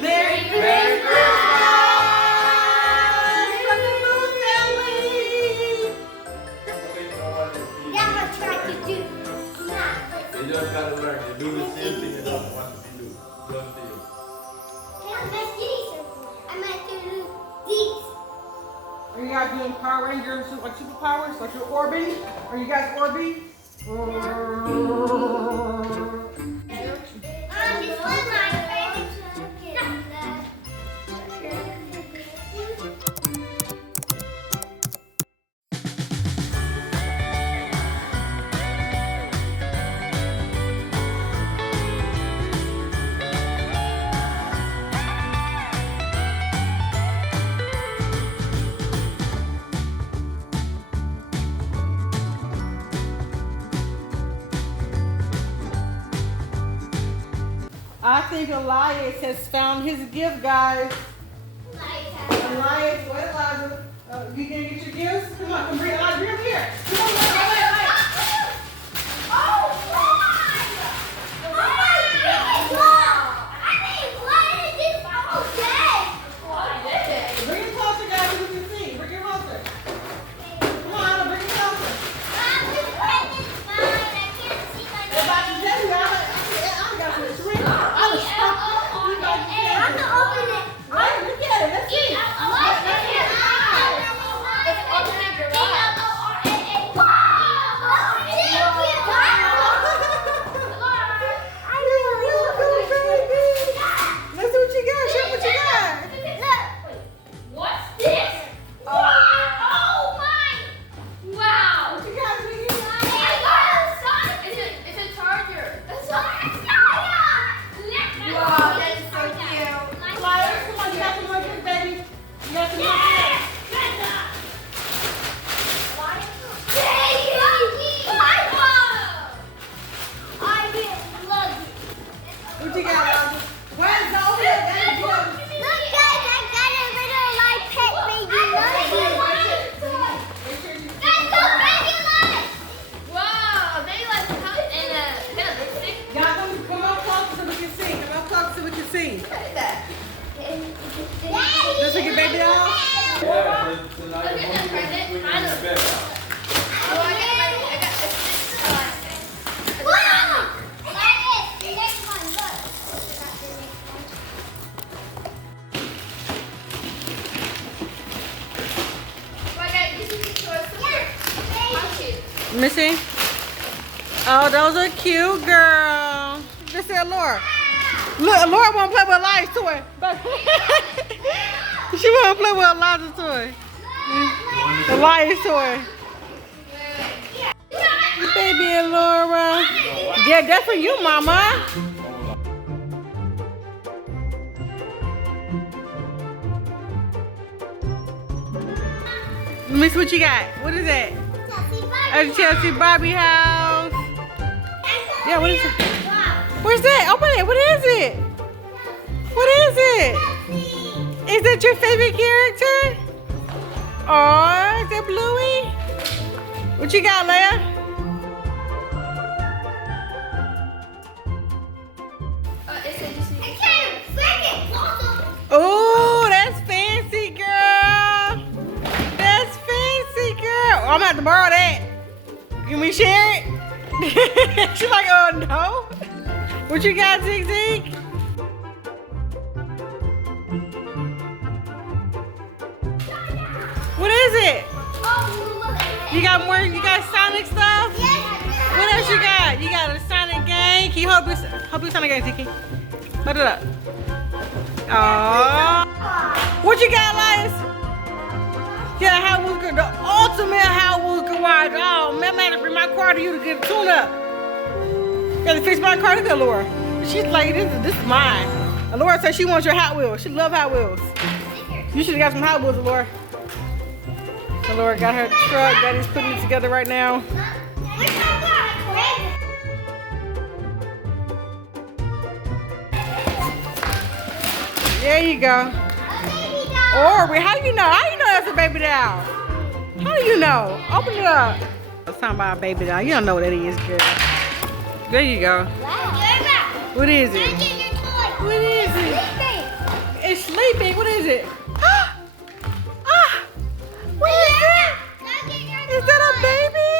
Merry Christmas from the Moon family. Yeah, I'm trying to do. You just gotta learn. You do the same thing you don't want to do. Don't do. I might do these. Are you guys doing Power Rangers, like superpowers, like you're Orby? Are you guys Orby? This was my favorite. I think Elias has found his gift, guys. Elias, what Elias? You gonna get your gifts? Come on, come bring Elias. Bring him here. Come on, Elias. Bring him closer, guys, so we can see. Bring him closer. Come on, Anna, bring him closer. Everybody, tell me, I got this ring. I'm gonna open it. Right, look at it. Let's see. Let's see what you got. Show what you got. What's this? Oh my! Wow! What you got, Sweetie? It's a charger. Wow, that's so cute. Elias, come on, you got some more gifts, baby. You got some more gifts. What you got, Elias? Where's the open it? Y'all come up closer so we can see. Come up closer so we can see. Just like your baby doll? Yeah, tonight I'm going to bring in the bed. Let me see. Oh, those are cute, girl. Just say Laura. Look, Laura won't play with Elias' toy. She won't play with Elias' toy. Elias' toy. Baby Laura. Yeah, that's for you, Mama. Let me see what you got. What is that? A Chelsea Barbie house. Yeah, what is it? Where's that? Open it. What is it? What is it? Is that your favorite character? Oh, is that Bluey? What you got, Leia? Oh, that's fancy, girl. That's fancy, girl. Oh, I'm gonna have to borrow that. Can we share it? She's like, oh no. What you got, Zig Zig? What is it? You got more? You got Sonic stuff? What else you got? You got a Sonic game? Can you hold this Sonic game, Tiki? Hold it up. Oh. What you got, Elias? Yeah, Hot Wheels, the ultimate Hot Wheels garage. Oh man, I had to bring my car to you to get a tune-up. Got to fix my car. Look at Laura. She's like, this is mine. And Laura said she wants your Hot Wheels. She loves Hot Wheels. You should have got some Hot Wheels, Laura. And Laura got her truck. Daddy's putting it together right now. There you go. Or how do you know? How do you know that's a baby doll? How do you know? Open it up. It's talking about a baby doll. You don't know what that is, girl. There you go. What is it? What is it? is it? What is that? Is that a baby?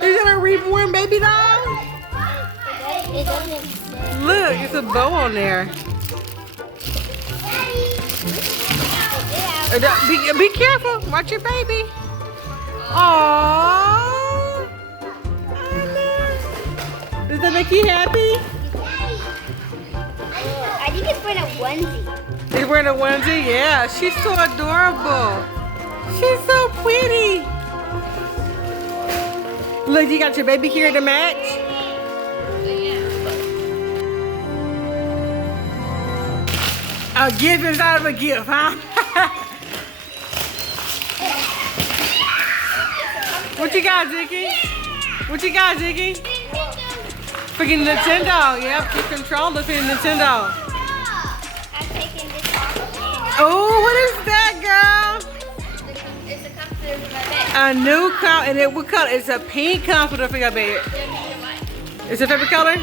Is that a reborn baby doll? It doesn't. Look, it's a bow on there. Be careful. Watch your baby. Aww. Does that make you happy? I think it's wearing a onesie. He's wearing a onesie? Yeah. She's so adorable. She's so pretty. Look, you got your baby here to match. A gift inside of a gift, huh? What you got, Ziggy? What you got, Ziggy? Freaking Nintendo. Yep, your controller for Nintendo. I'm taking this off. Oh, what is that, girl? It's a comforter for my bed. A new color, and it what color? It's a pink comforter for your bed. It's your favorite color?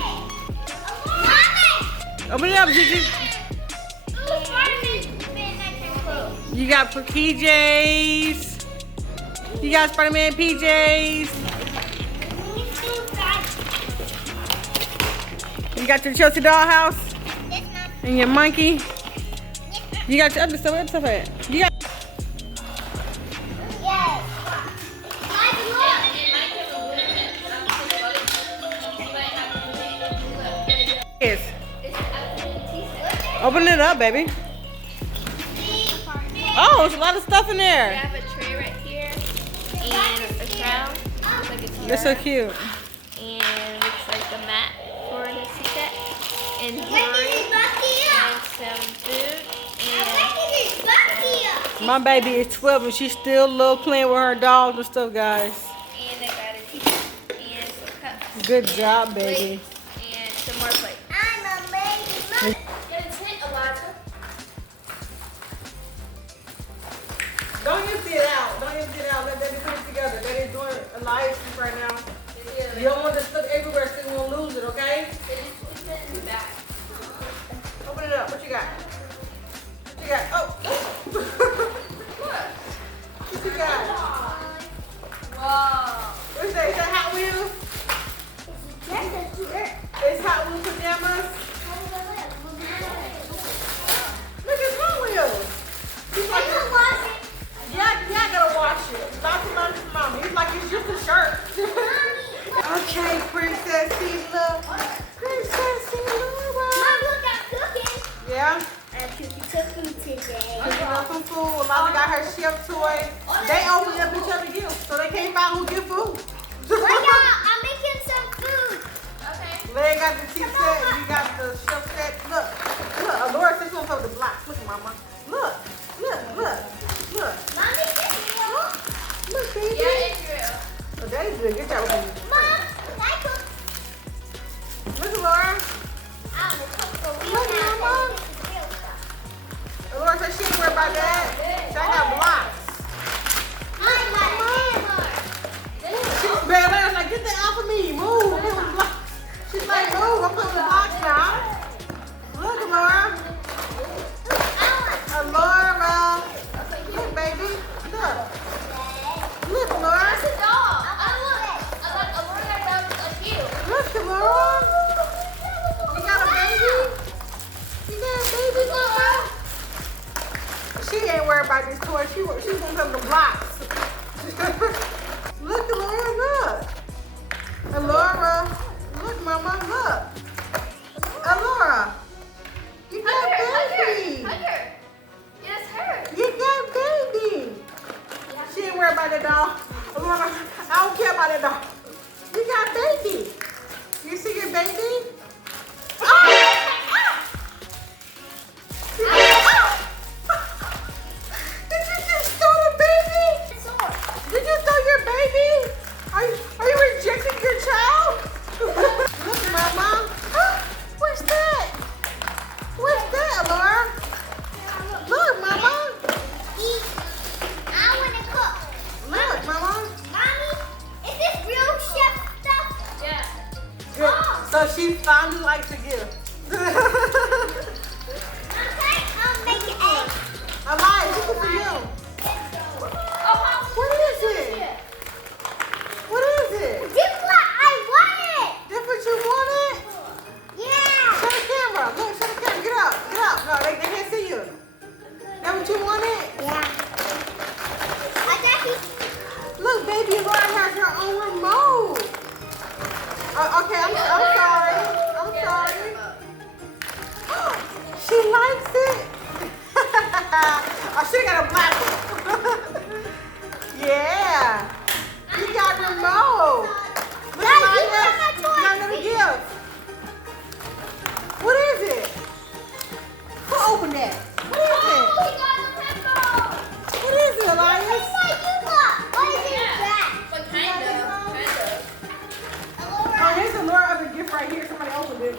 Open it up, Gigi. You got for PJs. You got Spider-Man PJs. You got your Chelsea dollhouse and your monkey. You got your other stuff. At? You got. Yes. Open it up, baby. Oh, there's a lot of stuff in I there. have a tray right here and a crown. Looks like it's They're so cute. And looks like a mat for the sit and jewelry and some food and My baby is 12 and she's still a little playing with her dolls and stuff, guys. I got a teacup and some cups. Good job, baby. And some more plates. Get a tent, Elijah. Don't empty it out. Don't empty it out. Let baby put it together. Daddy's doing a live stream right now. You don't want this stuff everywhere so you won't lose it, okay? They just put it in the back. Open it up. What you got? What you got? Oh. What you got? Whoa. What's that? Is that Hot Wheels? It's Hot Wheels pajamas. Look, it's Hot Wheels. He's like, yeah, I gotta wash it. Lots of money for mommy. It's like it's just a shirt. Okay, Princess Laura. Princess Laura. Yeah. Cooking today. Cooking up some food. Lala got her chef toy. They opened up each other gifts, so they can't find who get food. I'm making some food. Okay. They got the tea set. You got the chef set. Look. Laura says one for the blocks. Look, mama. Look. Mommy, Look, baby. Yeah, it's real. Oh, Daddy's good. Get that with me. Mom, I cook. Look, Laura. I'm gonna cook for real Look, now. mama. Laura said she ain't worried about that. She got blocks. I'm my hammer. Belair's like, get that off of me. Move. Get the blocks. She's like, move. I'm putting the blocks down. Look, Laura. Laura. Look, baby. Look. Look, Laura. It's a doll. Aurora got a cute. Look, Laura. You got a baby? You got a baby, Laura? She ain't worried about this toy. She wants some of the blocks. Look, Laura, look. Laura. Look, Mama, look. Laura. You got a baby. Hug her. Yes, her. You got a baby. She ain't worried about that doll. Laura, I don't care about that doll. You got a baby. You see your baby? Ah! Did you just throw the baby? Did you throw your baby? Are you rejecting your child? Look, Mama. What's that? What's that, Laura? Look, Mama. I wanna cook. Look, Mama. Mommy, is this real chef stuff? Yeah. Good. So she finally likes to give. I'll make an egg. Elias, this is for you. What is it? What is it? This is what I wanted. This what you wanted? Yeah. Show the camera. Look, show the camera. Get up. Get up. No, they can't see you. That what you wanted? Yeah. I got these. Look, baby, Laura has her own remote. Okay, I'm sorry. I'm sorry. She likes it. Oh, she got a black one. Yeah. You got remote. Look, Dad, Maya. you got my toy. You got another gift. What is it? Who opened that? What is it? What is it, Elias? Oh, here's a Laura other gift right here. Somebody opened it.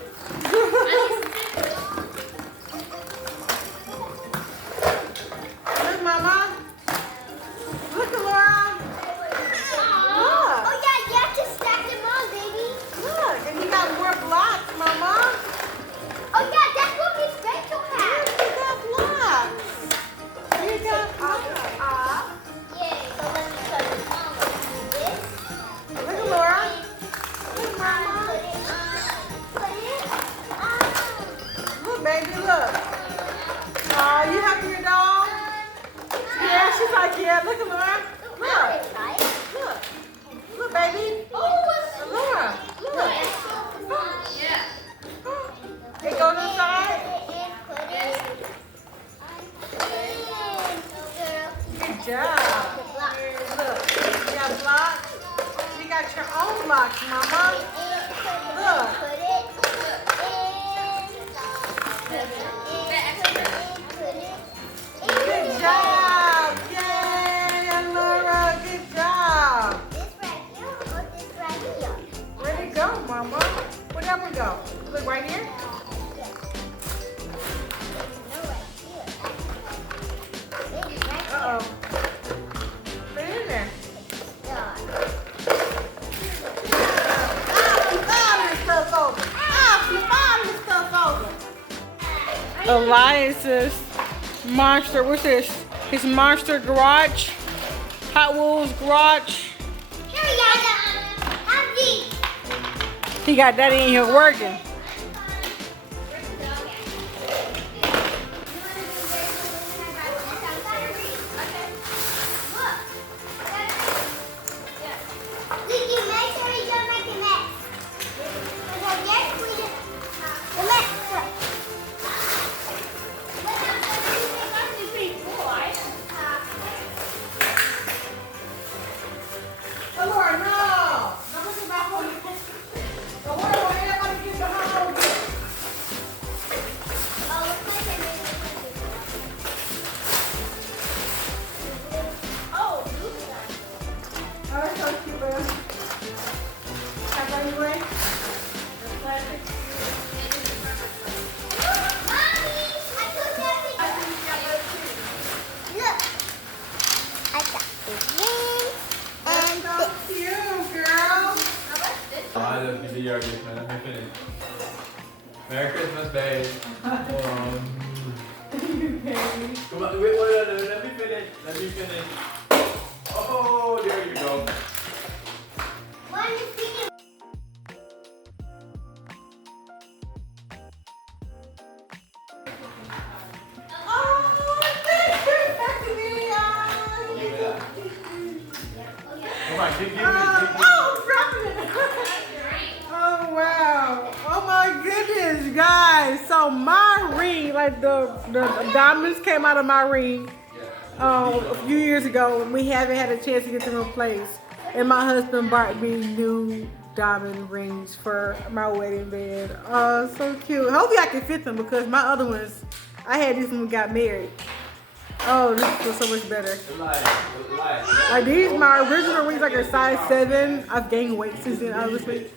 Look, Mama. Look, Laura. Look. Look. And you got more blocks, Mama. You got blocks. You got Look at Laura. Look, Mama. Look, baby, look. Oh, you happy with your dog? Yeah, she's like, yeah. Look at Laura. Look. Look. Look, baby. Laura. Look. It goes inside. Good job. Look. You got blocks. You got your own blocks, Mama. Look. Good job. Yay, Laura. Good job. Where'd it go, Mama? Where'd that one go? Look, right here? Uh-oh. Put it in there. Elias's monster, what's this? His monster garage, Hot Wheels garage. He got that in here working. Let me finish. Merry Christmas, babe. Come on, wait, let me finish. Oh, there you go. Come on, give me. Oh wow! Oh my goodness, guys! So my ring, like the diamonds came out of my ring a few years ago, and we haven't had a chance to get them replaced. And my husband bought me new diamond rings for my wedding band. Oh, so cute! Hopefully I can fit them because my other ones, I had this when we got married. Oh, this feels so much better. Like these, my original rings like a size 7. I've gained weight since then, obviously.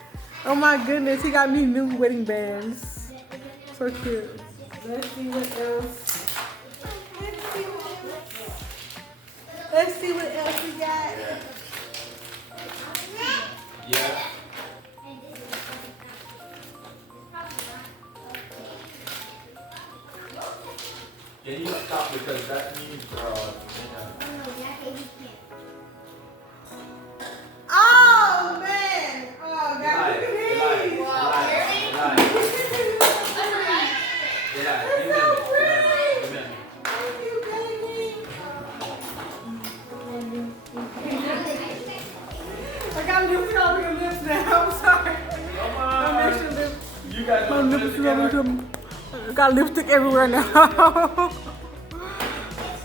Oh my goodness, he got me new wedding bands. So cute. Let's see what else. Let's see what else we got. Yeah. Can you stop because that means Oh man! Oh God! Eli, Look at Eli, these. Eli, Eli. Eli, give me a minute. Give me a minute. Thank you, baby. I got lips on your lips now. I'm sorry. Come I on. missed your lips. You guys My want to lips put is it over together? to got lipstick everywhere now.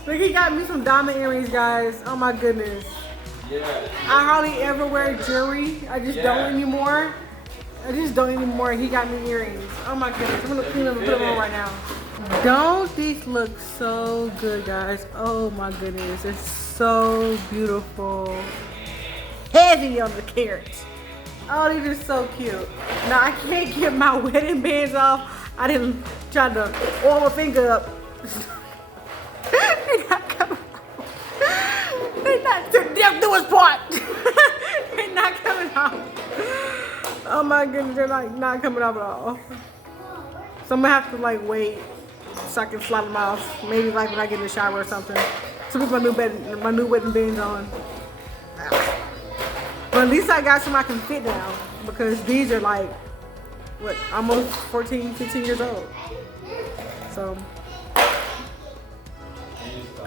Look, he got me some diamond earrings, guys. Oh my goodness. Yeah. I hardly ever wear jewelry. I just don't Yeah. anymore. I just don't anymore. He got me earrings. Oh my goodness. I'm gonna clean them and put them on right now. Don't these look so good, guys? Oh my goodness. It's so beautiful. Heavy on the carrots. Oh, these are so cute. Now I can't get my wedding bands off. I didn't try to oil my finger up. They're not coming off. They're not to death do us part. They're not coming off. Oh my goodness, they're like not coming off at all. So I'm gonna have to like wait so I can slide them off. Maybe like when I get in the shower or something. To put my new wedding bands on. But at least I got some I can fit now because these are like, what, almost 14, 15 years old. So,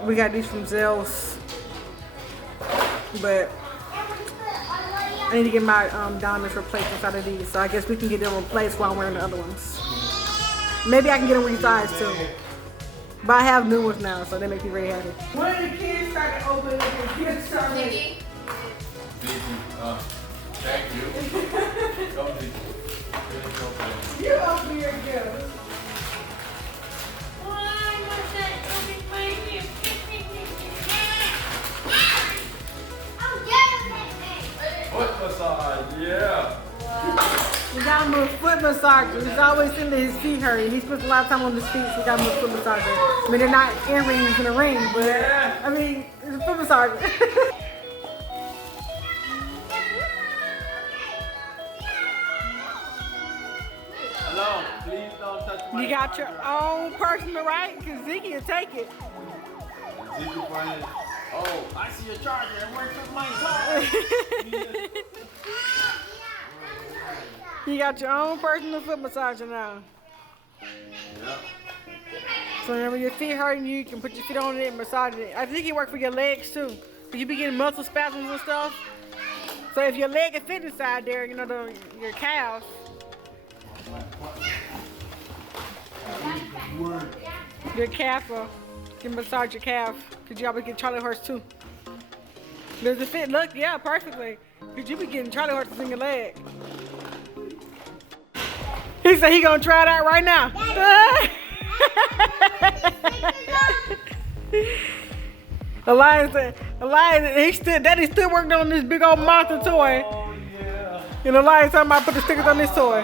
we got these from Zell's. But I need to get my diamonds replaced inside of these. So I guess we can get them replaced while I'm wearing the other ones. Maybe I can get them resized too. But I have new ones now, so they make me very happy. One of the kids tried to open it and kids started. Thank you. Come please. You open your gift. Foot massage, yeah. We got him a foot massager. He's always into his feet hurting. He spends a lot of time on his feet, so we got him a foot massager. I mean, they're not earrings in a ring, but Yeah. I mean, it's a foot massager. Hello, please don't touch my You got your own personal right? Because Ziggy will take it. Oh, I see a charger. Where's mine? You got your own personal foot massager now. Yeah. So whenever your feet hurting, you can put your feet on it and massage it. I think it works for your legs too. You be getting muscle spasms and stuff. So if your leg is fit inside there, you know, your calf. Your calf, you can massage your calf. Cause you always get Charlie horse too. Does it fit? Look, yeah, perfectly. Cause you be getting Charlie horses in your leg. He said he gonna try it out right now. Elias, Daddy still working on this big old monster toy. Oh, yeah. And Elias talking about put the stickers on this toy.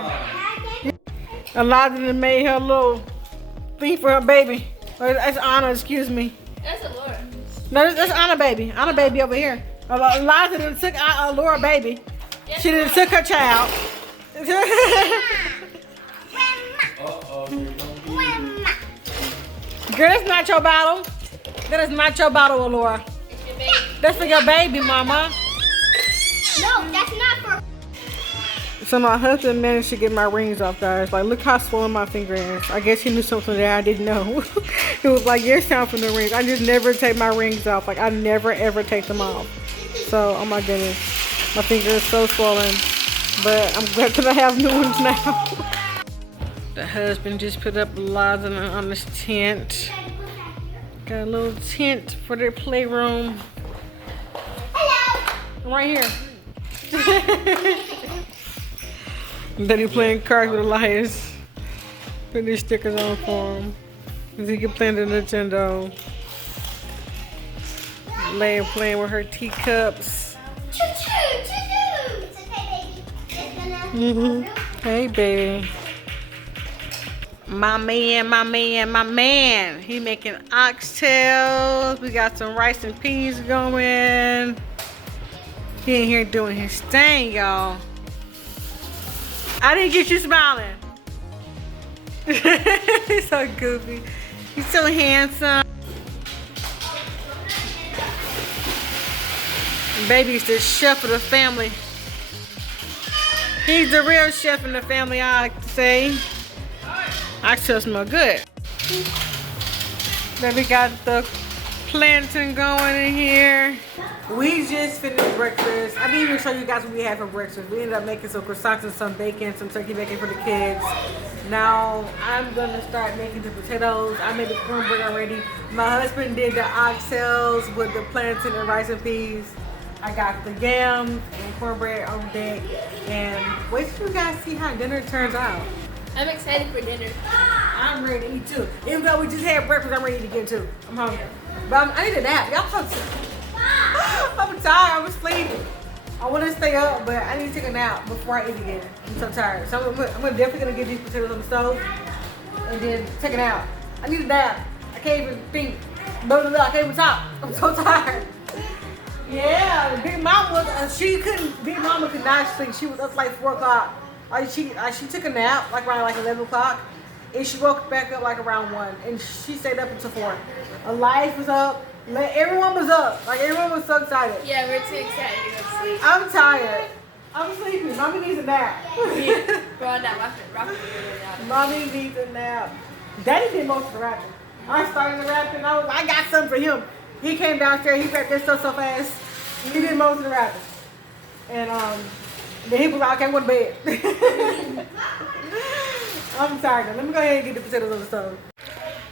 Eliza done made her little thing for her baby. Or that's Anna, excuse me. That's a Laura. No, that's Anna baby. Anna baby over here. Eliza done took Laura baby. She done took her child. Girl, that's not your bottle. That is not your bottle, Laura. It's your baby. That's for your baby, mama. No, that's not for. So my husband managed to get my rings off, guys. Like, look how swollen my finger is. I guess he knew something that I didn't know. It was like, it's time for the rings. I just never take my rings off. Like, I never, ever take them off. So, oh my goodness. My finger is so swollen. But I'm glad that I have new ones now. The husband just put up lights on this tent. Got a little tent for their playroom. Hello. I'm right here. Daddy playing cards with Elias. Put these stickers on for him. Cause he can play the Nintendo. Leia playing with her teacups. Choo choo choo choo. It's okay, baby. It's gonna. Hey, baby. My man. He making oxtails. We got some rice and peas going. He in here doing his thing, y'all. I didn't get you smiling. He's so goofy. He's so handsome. Baby's the chef of the family. He's the real chef in the family, I like to say. I still smell good. Then we got the plantain going in here. We just finished breakfast. I didn't even show you guys what we had for breakfast. We ended up making some croissants and some bacon, some turkey bacon for the kids. Now I'm gonna start making the potatoes. I made the cornbread already. My husband did the oxtails with the plantain and rice and peas. I got the yams and cornbread on deck. And wait till you guys see how dinner turns out. I'm excited for dinner. I'm ready to eat too. Even though we just had breakfast, I'm ready to get too. I'm hungry. But I need a nap. Y'all so I'm tired. I'm asleep. I want to stay up, but I need to take a nap before I eat again. I'm so tired. So I'm definitely gonna get these potatoes on the stove and then take a nap. I need a nap. I can't even think. Blah, blah, blah. I can't even talk. I'm so tired. Yeah, Big Mama, Big Mama could not sleep. She was up like 4 o'clock. Like she took a nap like around like 11 o'clock, and she woke back up like around 1, and she stayed up until 4. Her life was up. Everyone was up. Like everyone was so excited. Yeah, we're too excited to go to sleep. I'm tired. I'm sleepy. Mommy needs a nap. Yeah, go on that rocket. Mommy needs a nap. Daddy did most of the rapping. I started the rapping. I got something for him. He came downstairs. He wrapped that stuff so fast. He did most of the rapping. And then he was like, okay, I'm going to bed. I'm tired. Let me go ahead and get the potatoes on the stove.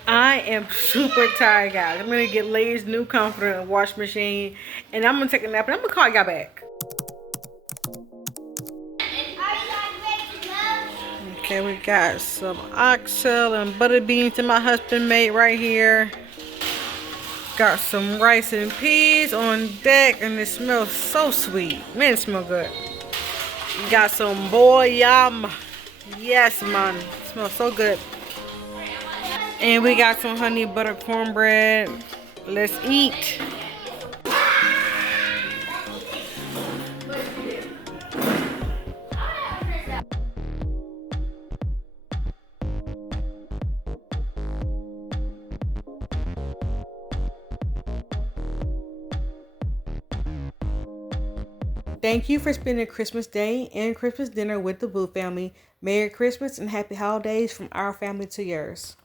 I am super tired, guys. I'm going to get Lay's new comforter and wash machine. And I'm going to take a nap. And I'm going to call y'all back. Okay, we got some oxtail and butter beans that my husband made right here. Got some rice and peas on deck, and it smells so sweet. Man, it smells good. Got some boy yam. Yes, man. It smells so good. And we got some honey butter cornbread. Let's eat. Thank you for spending Christmas Day and Christmas dinner with the Boo family. Merry Christmas and happy holidays from our family to yours.